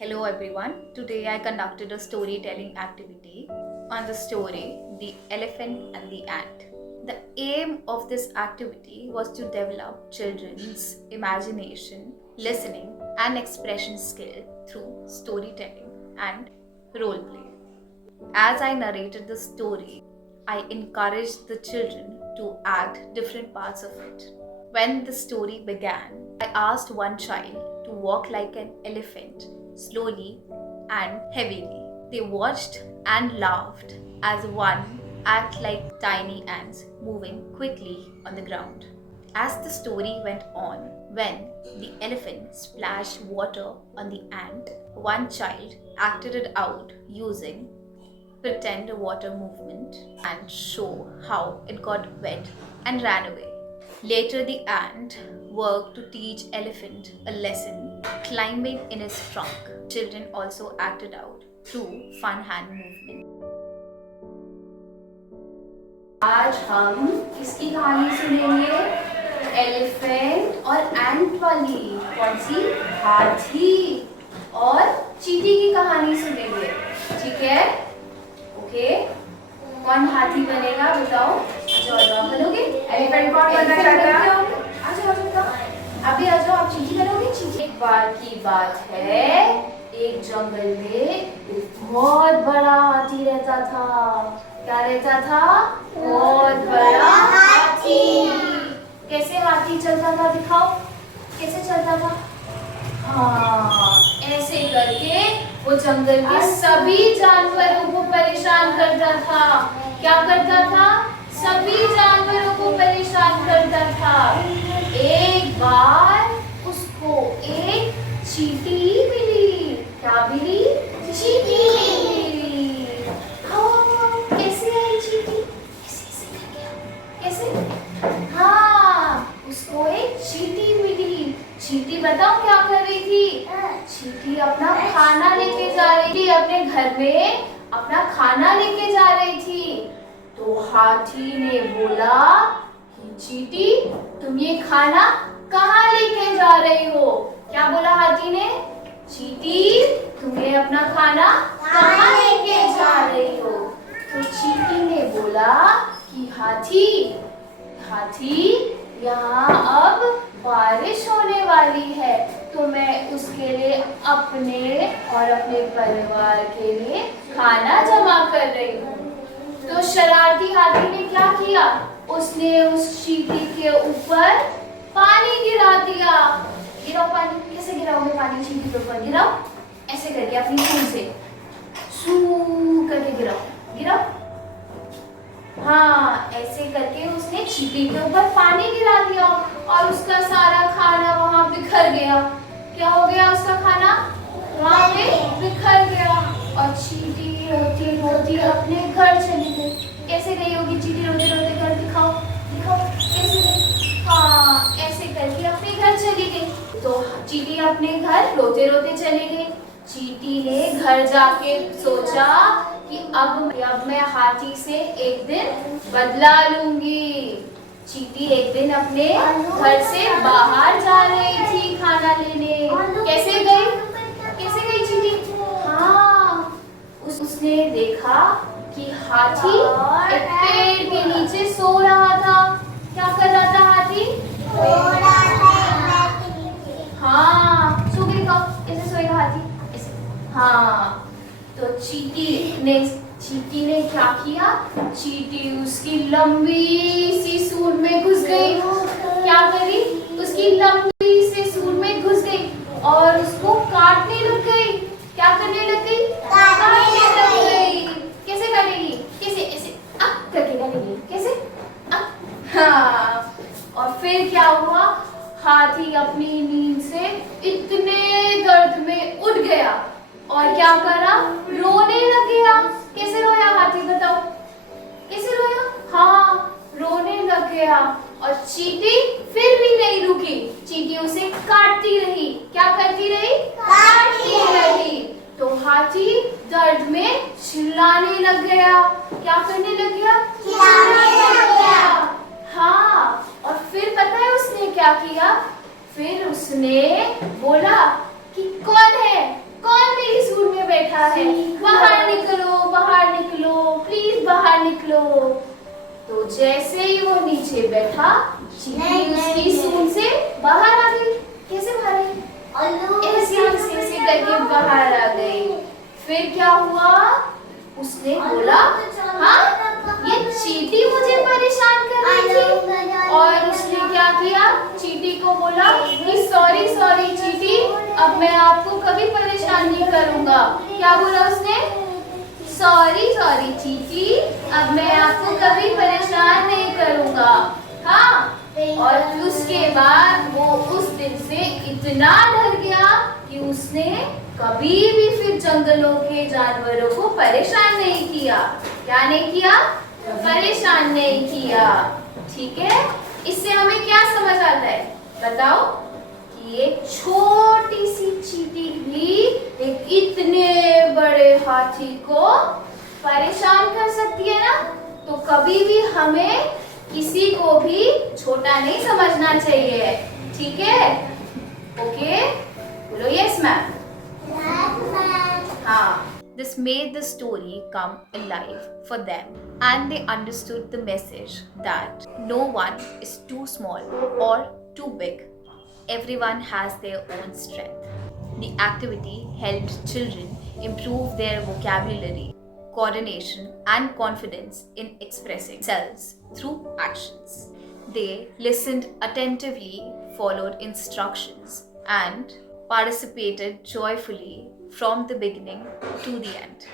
Hello everyone. Today I conducted a storytelling activity on the story The Elephant and the Ant. The aim of this activity was to develop children's imagination, listening, and expression skill through storytelling and role play. As I narrated the story, I encouraged the children to act different parts of it. When the story began, I asked one child to walk like an elephant, slowly and heavily. They watched and laughed as one acted like tiny ants moving quickly on the ground. As the story went on, when the elephant splashed water on the ant, one child acted it out using pretend water movement and show how it got wet and ran away. Later, the ant worked to teach elephant a lesson, climbing in his trunk. Children also acted out through fun hand movement. आज हम किसकी कहानी सुनेंगे? Elephant और एंट वाली। कौन सी? हाथी और चींटी की कहानी सुनेंगे। ठीक है? ओके। कौन हाथी बनेगा बताओ? अच्छा बनोगे? एलिफेंट कौन बनना चाहता है? अच्छा बताओ। अभी आ जाओ, आप चींटी बनोगे? चींटी। एक बार की बात है, एक जंगल में एक बहुत बड़ा हाथी रहता था। क्या रहता था? बहुत बड़ा हाथी। कैसे हाथी चलता था दिखाओ? कैसे चलता था? हाँ, ऐसे करके वो जंगल के सभी जानवरों को परेशान करता था। क्या करता था? सभी जानवरों को परेशान करता था। एक बार उसको एक चींटी मिली। क्या मिली? चींटी मिली। कैसे आई चींटी? कैसे? हाँ, उसको एक चींटी मिली। चींटी बताओ क्या कर रही थी? चींटी अपना खाना लेके जा रही थी। अपने घर में अपना खाना लेके जा रही थी। तो हाथी ने बोला कि चींटी, तुम ये खाना कहाँ लेके जा रही हो? क्या बोला हाथी ने? चींटी, तुम ये अपना खाना कहाँ लेके जा रही हो? तो चींटी ने बोला कि हाथी, यहाँ अब बारिश होने वाली है, तो मैं उसके लिए अपने और अपने परिवार के लिए खाना जमा कर रही हूँ। तो शरारती हाथी ने क्या किया? उसने उस चींटी के ऊपर पानी गिरा दिया। गिराओ पानी। कैसे गिराओगे पानी चींटी के ऊपर? गिराओ ऐसे करके अपनी सूंड से सू करके गिराओ। हाँ, ऐसे करके उसने चींटी के ऊपर पानी गिरा दिया और उसका सारा खाना वहां बिखर गया। क्या हो गया? उसका खाना वहां पे बिखर गया और चींटी रोती रोती अपने घर चली गई। कैसे गई होगी चींटी रोते रोते घर? दिखाओ कैसे गई? हाँ, ऐसे करके अपने घर चली गई। तो चींटी अपने घर रोते रोते चली गई। चींटी ने घर जाके सोचा कि अब मैं हाथी से एक दिन बदला लूंगी। चींटी एक दिन अपने घर से बाहर जा रही थी खाना लेने। कैसे गई चींटी? हाँ, उसने देखा कि हाथी एक पेड़ के नीचे सो रहा था। क्या कर रहा था हाथी? हाँ, सो के दिखाओ कैसे सोएगा हाथी? ऐसे। हाँ, तो चींटी ने क्या किया? चींटी उसकी लंबी सी सूंड में घुस गई। क्या करी? उसकी लंबी सी सूंड में घुस गई और उसको काटने लग गई। क्या करने लग गई? काटने लग गई। कैसे काटेगी? कैसे? ऐसे अप करके काटेगी। कैसे? अप। हाँ, और फिर क्या हुआ? हाथी अपनी नींद से इतने दर्द में उठ गया और क्या करा? रोने लग गया। कैसे रोया हाथी बताओ? कैसे रोया? हाँ, रोने लग गया और चींटी फिर भी नहीं रुकी। चींटी उसे काटती रही। क्या करती रही? काटती रही। तो हाथी दर्द में चिल्लाने लग गया। क्या करने लग गया? चिल्लाने लग गया। हाँ, और फिर पता है उसने क्या किया? फिर उसने बोला कि कौन है? कौन मेरी सूट में बैठा है? बाहर निकलो, प्लीज बाहर निकलो। तो जैसे ही वो नीचे बैठा, चींटी उसकी सूट से बाहर आ गई। कैसे बाहर आई? ऐसे करके बाहर आ गई। फिर क्या हुआ? उसने बोला, हाँ, ये चींटी मुझे परेशान कर रही थी। और उसने क्या किया? चींटी को बोला कि सॉरी चींटी, अब मैं आपको कभी परेशान नहीं करूंगा। क्या बोला उसने? सॉरी चींटी, अब मैं आपको कभी परेशान नहीं करूंगा। हाँ, और उसके बाद वो उस दिन से इतना डर गया कि उसने कभी भी फिर जंगलों के जानवरों को परेशान नहीं किया। क्या नहीं किया? परेशान नहीं किया। ठीक है, इससे हमें क्या समझ आता है? बताओ कि एक छोटी सी चींटी भी एक इतने बड़े हाथी को परेशान कर सकती है ना। तो कभी भी हमें किसी को भी छोटा नहीं समझना चाहिए। ठीक है? ओके, बोलो yes ma'am. This made the story come alive for them, and they understood the message that no one is too small or too big. Everyone has their own strength. The activity helped children improve their vocabulary, coordination, and confidence in expressing themselves through actions. They listened attentively, followed instructions, and participated joyfully from the beginning to the end.